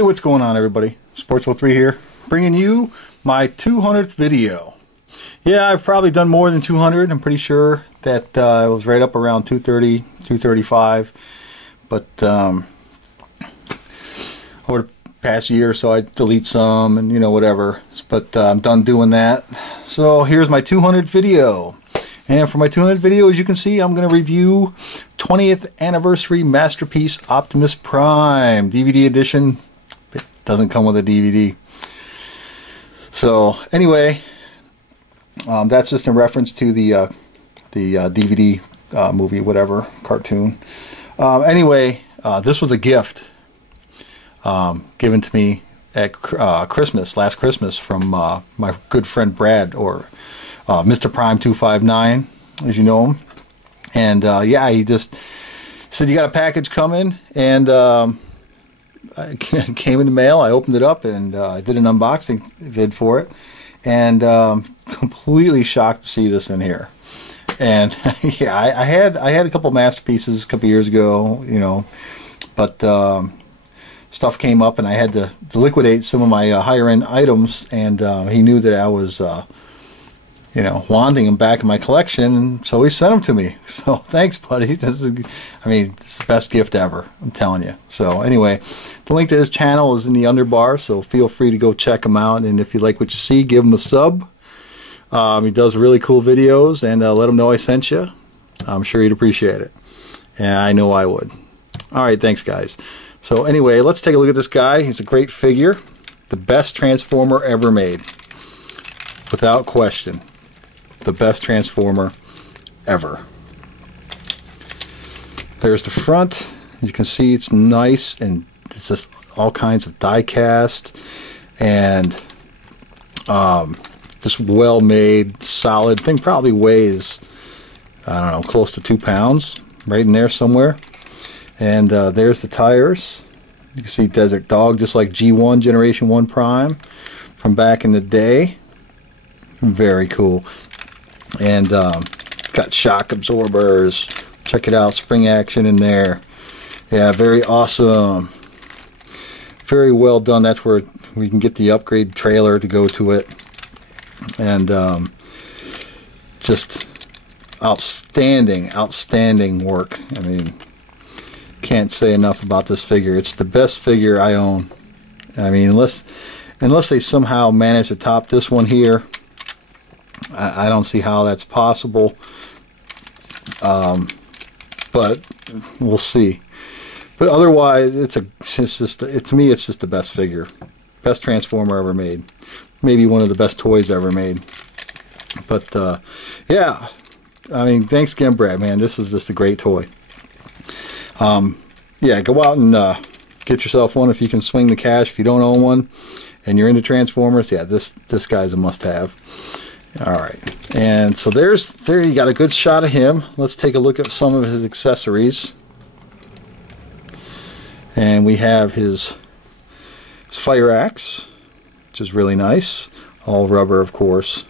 Hey, what's going on, everybody? Sports03 here, bringing you my 200th video. Yeah, I've probably done more than 200. I'm pretty sure that it was right up around 230, 235. But over the past year or so, I delete some and, you know, whatever. But I'm done doing that. So here's my 200th video. And for my 200th video, as you can see, I'm going to review 20th Anniversary Masterpiece Optimus Prime DVD edition. It doesn't come with a DVD. So anyway, that's just in reference to the DVD movie, whatever, cartoon. Anyway, this was a gift given to me at Christmas, last Christmas, from my good friend Brad, or Mr. Prime 259, as you know him. And yeah, he just said, you got a package coming, and it came in the mail. I opened it up and I did an unboxing vid for it, and completely shocked to see this in here. And yeah, I had a couple masterpieces a couple years ago, you know, but stuff came up and I had to liquidate some of my higher end items, and he knew that I was you know, wanting them back in my collection, and so he sent them to me. So thanks, buddy. This is, I mean, it's the best gift ever, I'm telling you. So anyway, the link to his channel is in the underbar, so feel free to go check him out. And if you like what you see, give him a sub. He does really cool videos, and let him know I sent you. I'm sure he'd appreciate it, and I know I would. All right, thanks, guys. So anyway, let's take a look at this guy. He's a great figure, the best Transformer ever made, without question. The best Transformer ever. There's the front. As you can see, it's nice, and it's just all kinds of die cast and just well made, solid thing. Probably weighs, I don't know, close to 2 pounds, right in there somewhere. And there's the tires. You can see Desert Dog, just like G1 Generation 1 Prime from back in the day. Very cool. And got shock absorbers. Check it out, spring action in there. Yeah, very awesome. Very well done. That's where we can get the upgrade trailer to go to it. And just outstanding, outstanding work. I mean, can't say enough about this figure. It's the best figure I own. I mean, unless they somehow manage to top this one here, I don't see how that's possible, but we'll see. But otherwise, to me, it's just the best figure, best Transformer ever made, maybe one of the best toys ever made. But yeah, I mean, thanks again, Brad, man. This is just a great toy. Yeah, go out and get yourself one if you can swing the cash. If you don't own one and you're into Transformers, yeah, this guy's a must-have. Alright, and so there you got a good shot of him. Let's take a look at some of his accessories. And we have his fire axe, which is really nice, all rubber, of course.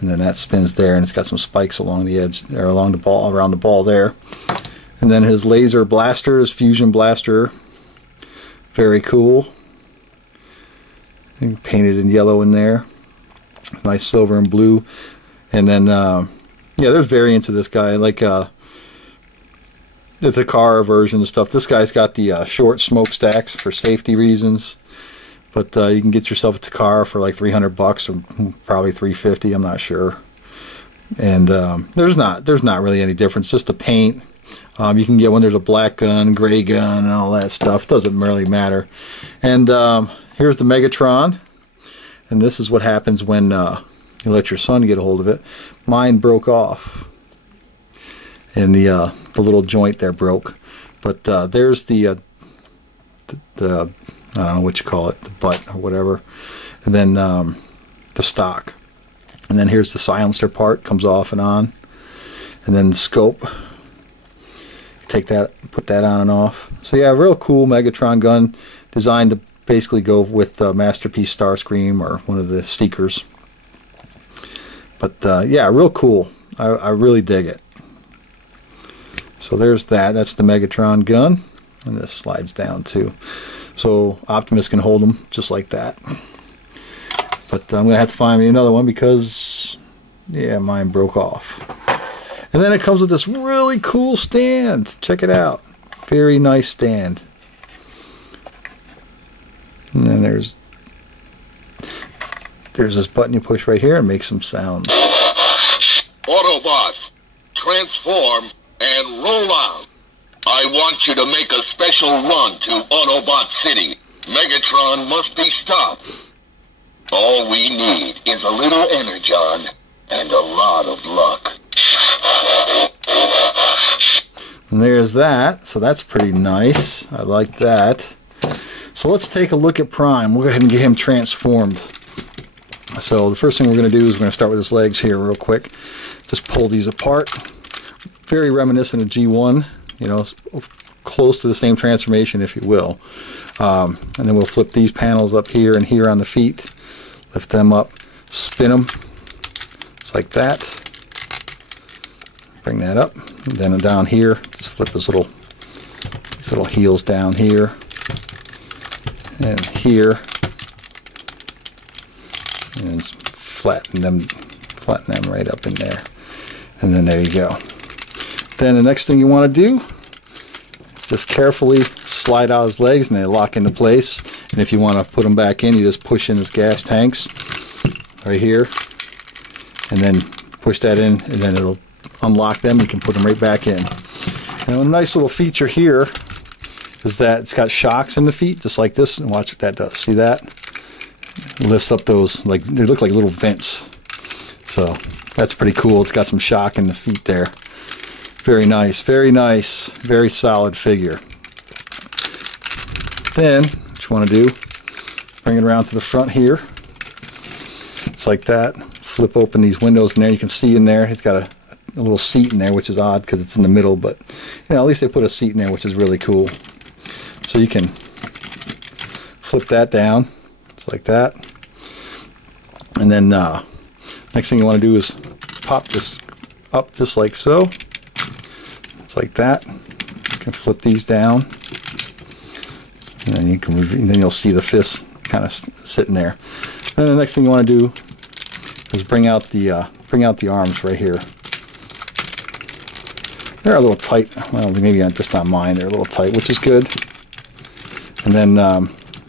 And then that spins there, and it's got some spikes along the edge, or along the ball, around the ball there. And then his laser blaster, his fusion blaster, very cool. And painted in yellow in there. Nice silver and blue. And then yeah, there's variants of this guy, like it's a car version of stuff. This guy's got the short smokestacks for safety reasons, but you can get yourself a Takara for like $300 or probably $350, I'm not sure. And there's not really any difference, just the paint. You can get one. There's a black gun, gray gun, and all that stuff. Doesn't really matter. And here's the Megatron. And this is what happens when you let your son get a hold of it. Mine broke off, and the little joint there broke. But there's the I don't know what you call it, the butt or whatever, and then the stock. And then here's the silencer part, comes off and on, and then the scope. Take that, put that on and off. So yeah, real cool Megatron gun, designed to basically go with Masterpiece Starscream or one of the Seekers. But yeah, real cool. I really dig it. So there's that. That's the Megatron gun, and this slides down too. so Optimus can hold them just like that. But I'm gonna have to find me another one because, yeah, mine broke off. And then it comes with this really cool stand. Check it out. Very nice stand. And then there's this button you push right here and makes some sounds. Autobots, transform and roll out. I want you to make a special run to Autobot City. Megatron must be stopped. All we need is a little energon and a lot of luck. And there's that. So that's pretty nice. I like that. So let's take a look at Prime. We'll go ahead and get him transformed. So the first thing we're going to do is we're going to start with his legs here real quick. Just pull these apart. Very reminiscent of G1. You know, close to the same transformation, if you will. And then we'll flip these panels up here and here on the feet. Lift them up. Spin them. Just like that. Bring that up. And then down here, just flip these little heels down here. And here. And flatten them right up in there. And then there you go. Then the next thing you want to do is just carefully slide out his legs and they lock into place. And if you want to put them back in, you just push in his gas tanks right here. And then push that in and then it'll unlock them. You can put them right back in. And a nice little feature here is that it's got shocks in the feet just like this. And watch what that does. See that? It lifts up those, like they look like little vents. So that's pretty cool. It's got some shock in the feet there. Very nice, very nice, very solid figure. Then what you want to do, bring it around to the front here. It's like that. Flip open these windows in there. You can see in there, it's got a little seat in there, which is odd because it's in the middle, but you know, at least they put a seat in there, which is really cool. So you can flip that down. It's like that. And then next thing you want to do is pop this up just like so. It's like that. You can flip these down. And then then you'll see the fists kind of sitting there. And the next thing you want to do is bring out the arms right here. They're a little tight. Well, maybe just on mine. They're a little tight, which is good. And then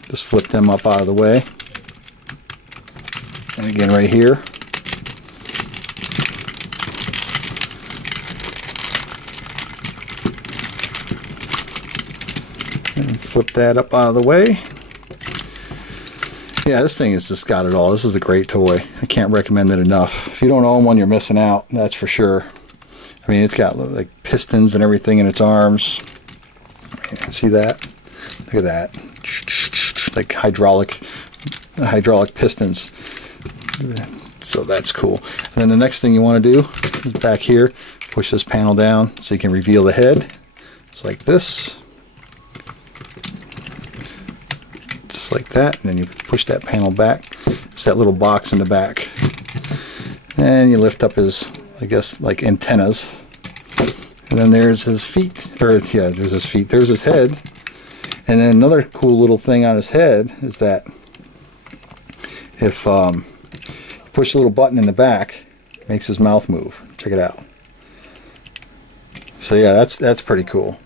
just flip them up out of the way. And again right here. And flip that up out of the way. Yeah, this thing has just got it all. This is a great toy. I can't recommend it enough. If you don't own one, you're missing out. That's for sure. I mean, it's got like pistons and everything in its arms. See that? Look at that. Like hydraulic pistons. So that's cool. And then the next thing you want to do is back here, push this panel down so you can reveal the head. It's like this. Just like that. And then you push that panel back. It's that little box in the back. And you lift up his, I guess, like antennas. And then there's his feet. Or, yeah, there's his feet. There's his head. And then another cool little thing on his head is that if you push a little button in the back, it makes his mouth move. Check it out. So yeah, that's pretty cool.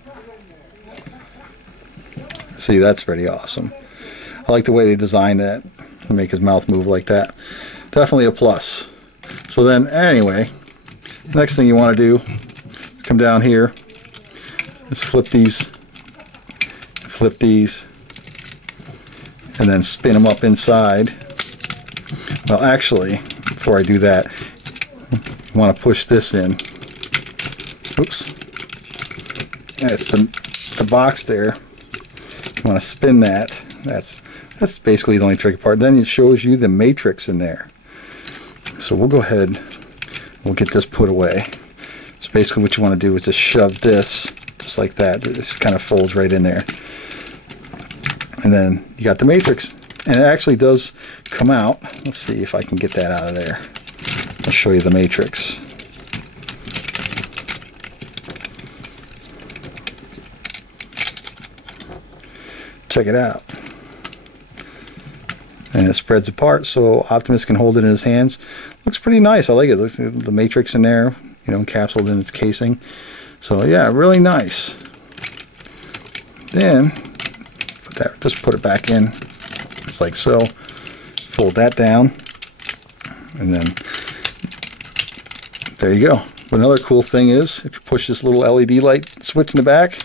See, that's pretty awesome. I like the way they designed that to make his mouth move like that. Definitely a plus. So then, anyway, next thing you want to do, come down here, just flip these, and then spin them up inside. Well, actually, before I do that, you want to push this in. Oops. That's the box there. You want to spin that. That's basically the only tricky part. Then it shows you the matrix in there. So we'll go ahead, we'll get this put away. So basically what you want to do is just shove this just like that. This kind of folds right in there. And then you got the matrix. And it actually does come out. Let's see if I can get that out of there. I'll show you the matrix. Check it out. and it spreads apart so Optimus can hold it in his hands. Looks pretty nice. I like it. Looks like the matrix in there, you know, encapsulated in its casing. So yeah, really nice. Then just put it back in. It's like so. Fold that down, and then there you go. Another cool thing is, if you push this little LED light switch in the back,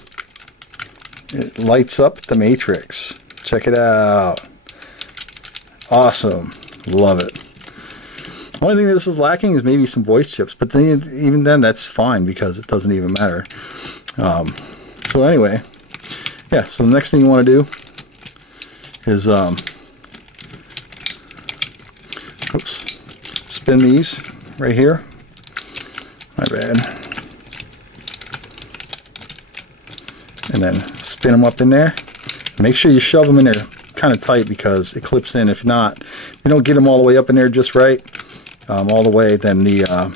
it lights up the matrix. Check it out. Awesome. Love it. The only thing this is lacking is maybe some voice chips, but then, even then that's fine because it doesn't even matter. So anyway, yeah, so the next thing you want to do is spin these right here. My bad. And then spin them up in there. Make sure you shove them in there kind of tight because it clips in. If not, if you don't get them all the way up in there just right, all the way, then the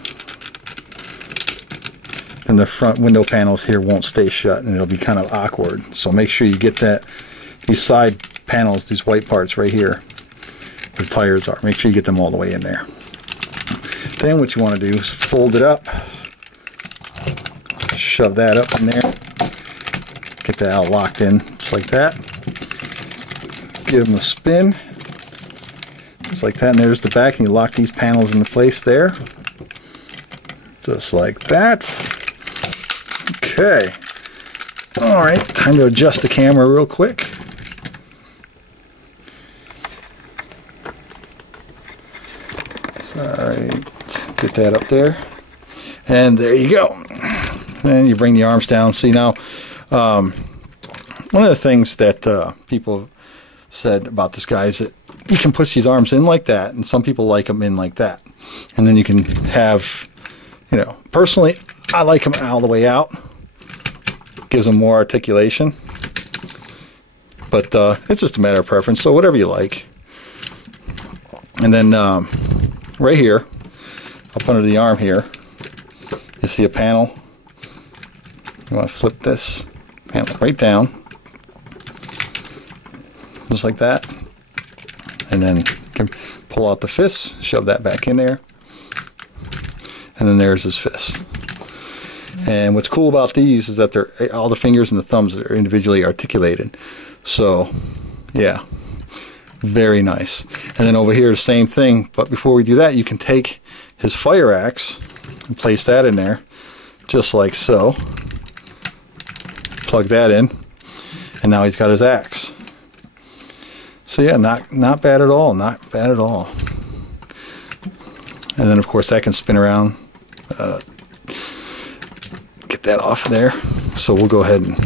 front window panels here won't stay shut, and it'll be kind of awkward. So make sure you get these side panels, these white parts right here, where the tires are. Make sure you get them all the way in there. Then what you want to do is fold it up, shove that up in there, get that all locked in just like that. Give them a spin just like that, and there's the back, and you lock these panels into place there just like that. Okay, alright, time to adjust the camera real quick. Alright, get that up there, and there you go. Then you bring the arms down. See, now one of the things that people have said about this guy is that you can push these arms in like that, and some people like them in like that, and then you can have, you know, personally I like them all the way out. Gives them more articulation, but it's just a matter of preference, so whatever you like. And then right here, up under the arm here, you see a panel. You want to flip this panel right down, just like that, and then you can pull out the fist, shove that back in there, and then there's his fist. And what's cool about these is that they're all the fingers and the thumbs are individually articulated. So yeah, very nice. And then over here the same thing, but before we do that, you can take his fire axe and place that in there just like so. Plug that in, and now he's got his axe. So yeah, not bad at all, not bad at all. And then of course that can spin around. Get that off there. So we'll go ahead and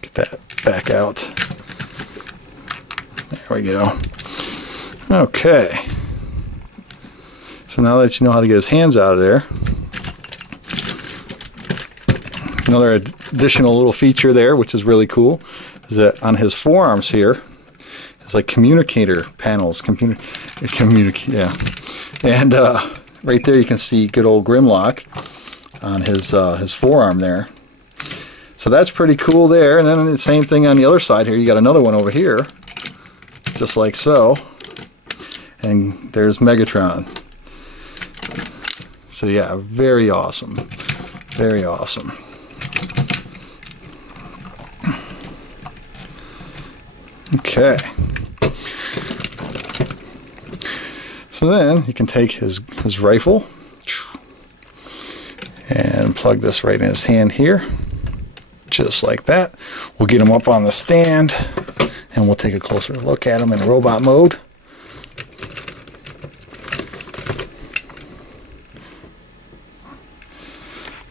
get that back out. There we go. Okay. So now that you know how to get his hands out of there, another additional little feature there, which is really cool, is that on his forearms here, it's like communicator panels. Yeah. And right there you can see good old Grimlock on his forearm there. So that's pretty cool there. And then the same thing on the other side here. You got another one over here, just like so. And there's Megatron. So yeah, very awesome. Very awesome. Okay. So then you can take his rifle and plug this right in his hand here, just like that. We'll get him up on the stand, and we'll take a closer look at him in robot mode.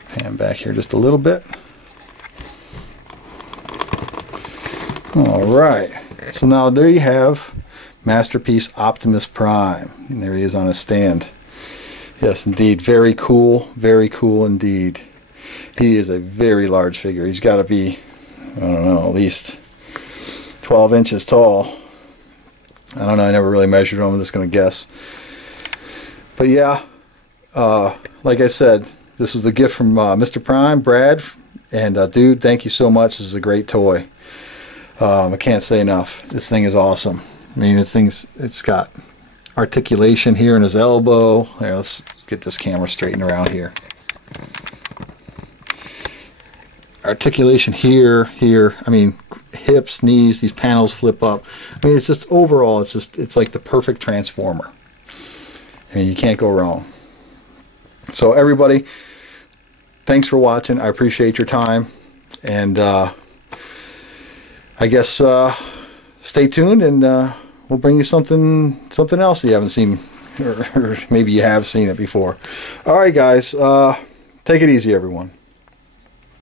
Pan back here just a little bit. Alright, so now there you have Masterpiece Optimus Prime. And there he is on his stand. Yes, indeed. Very cool indeed. He is a very large figure. He's got to be, I don't know, at least 12 inches tall. I don't know, I never really measured him. I'm just going to guess. But yeah, like I said, this was a gift from Mr. Prime, Brad. And dude, thank you so much. This is a great toy. I can't say enough. This thing is awesome. I mean, it's got articulation here in his elbow. Here, let's get this camera straightened around here. Articulation here, here. I mean, hips, knees, these panels flip up. I mean, it's just overall, it's like the perfect transformer. I mean, you can't go wrong. So everybody, thanks for watching. I appreciate your time, and I guess stay tuned, and we'll bring you something else you haven't seen, or maybe you have seen it before. All right, guys, take it easy, everyone.